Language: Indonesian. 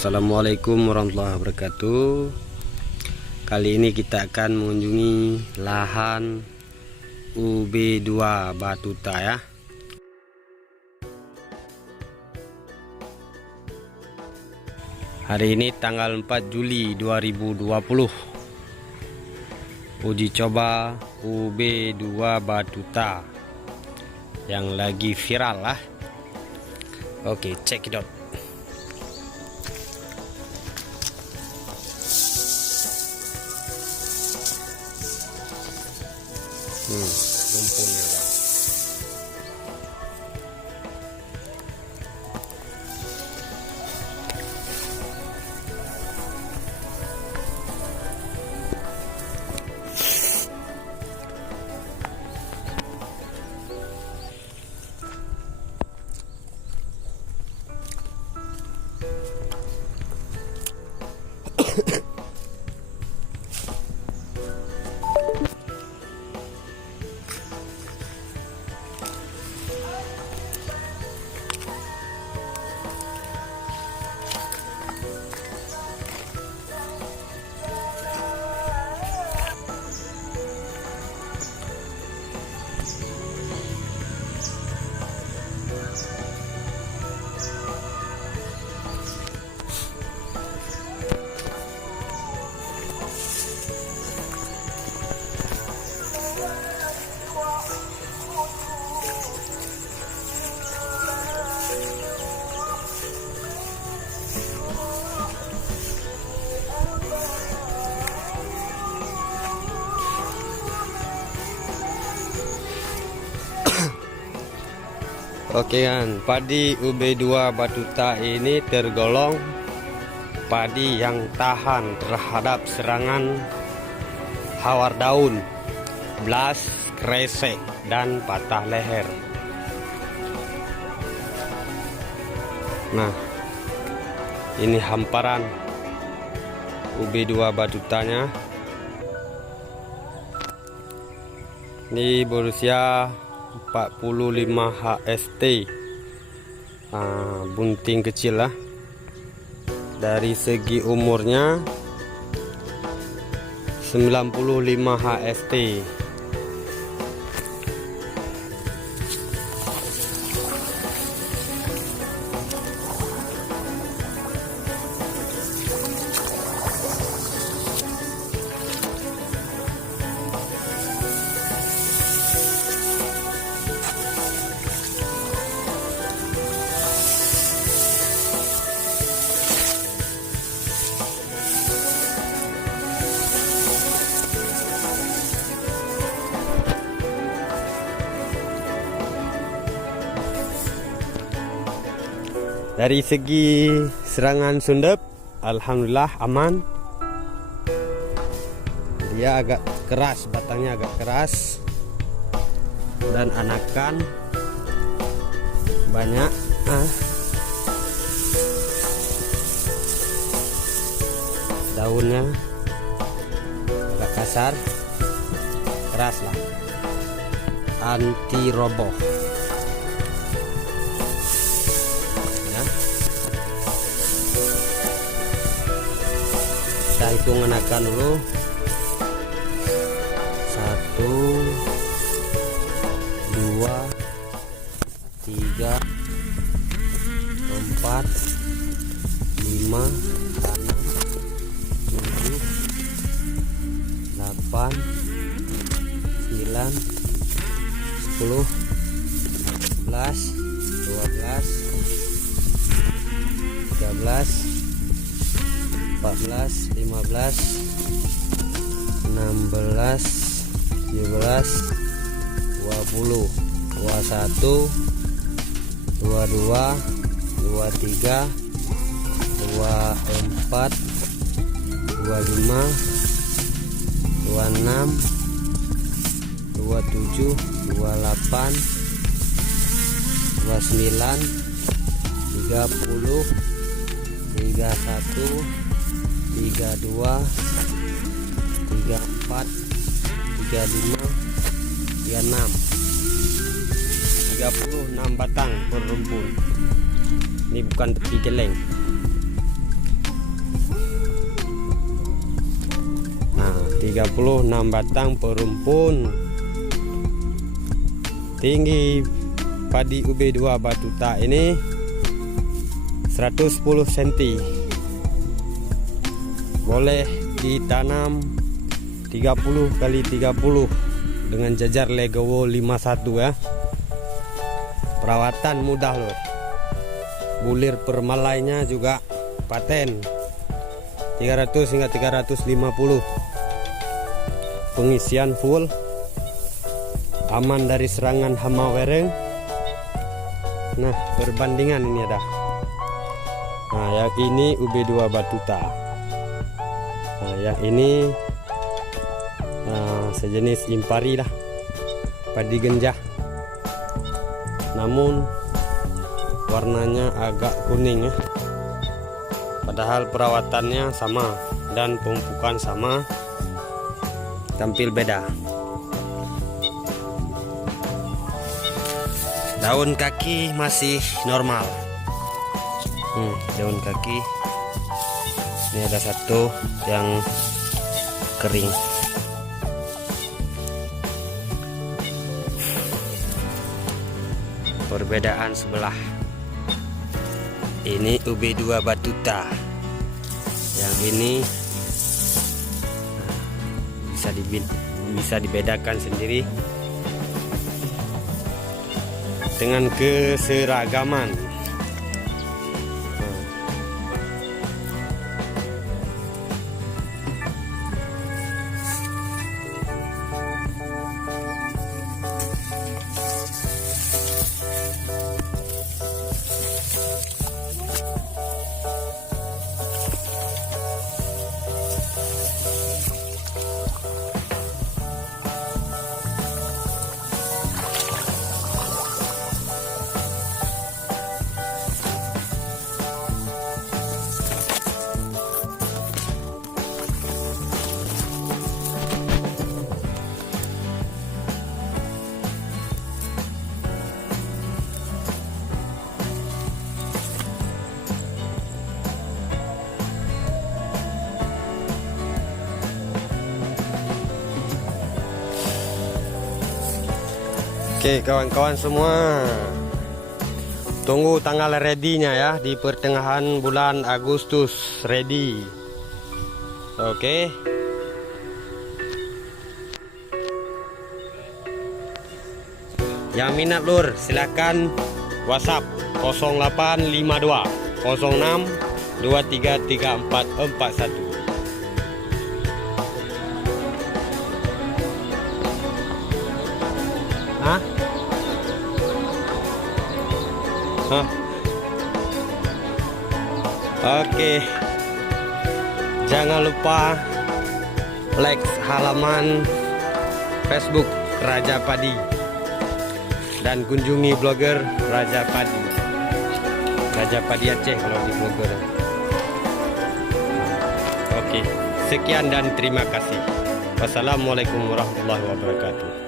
Assalamualaikum warahmatullahi wabarakatuh. Kali ini kita akan mengunjungi lahan UB2 Batuta ya. Hari ini tanggal 4 Juli 2020. Uji coba UB2 Batuta yang lagi viral lah. Oke, check it out. Lumpurnya kan. Oke kan, padi UB2 Batuta ini tergolong padi yang tahan terhadap serangan hawar daun, blas, kresek, dan patah leher. Nah, ini hamparan UB2 Batutanya. Ini berusia 45 HST, bunting kecil lah. Dari segi umurnya 95 HST. Dari segi serangan sundep, alhamdulillah aman. Dia agak keras, batangnya agak keras, dan anakan banyak. Daunnya agak kasar, keras lah, anti roboh. Kita hitung anakan dulu. 1, 2, 3, 4, 5, 6, 7, 8, 9, 10, 11, 12, 13, 14, 15, 16, 17, 20, 21, 22, 23, 24, 25, 26, 27, 28, 29, 30, 31, 32, 34, 35, 36, 36 batang per rumpun. Ini bukan tepi jeleng. Nah, 36 batang per rumpun. Tinggi padi UB2 Batuta ini 110 cm. Boleh ditanam 30 kali 30 dengan jajar legowo 51 ya. Perawatan mudah loh. Bulir permalainya juga paten 300 hingga 350. Pengisian full, aman dari serangan hama wereng. Nah, perbandingan ini ada. Nah, yang ini UB2 Batuta. Nah, yang ini sejenis impari lah, padi genjah, namun warnanya agak kuning ya. Padahal perawatannya sama dan pemupukan sama, tampil beda. Daun kaki masih normal. Daun kaki ini ada satu yang kering. Perbedaan sebelah. Ini UB2 Batuta. Yang ini bisa dibedakan sendiri dengan keseragaman. Oke kawan-kawan semua, tunggu tanggal ready-nya ya, di pertengahan bulan Agustus ready. Oke. Yang minat lur silakan WhatsApp 0852 06 233441. Oke, jangan lupa like halaman Facebook Raja Padi dan kunjungi blogger Raja Padi Aceh kalau di blogger. Oke, sekian dan terima kasih. Wassalamualaikum warahmatullahi wabarakatuh.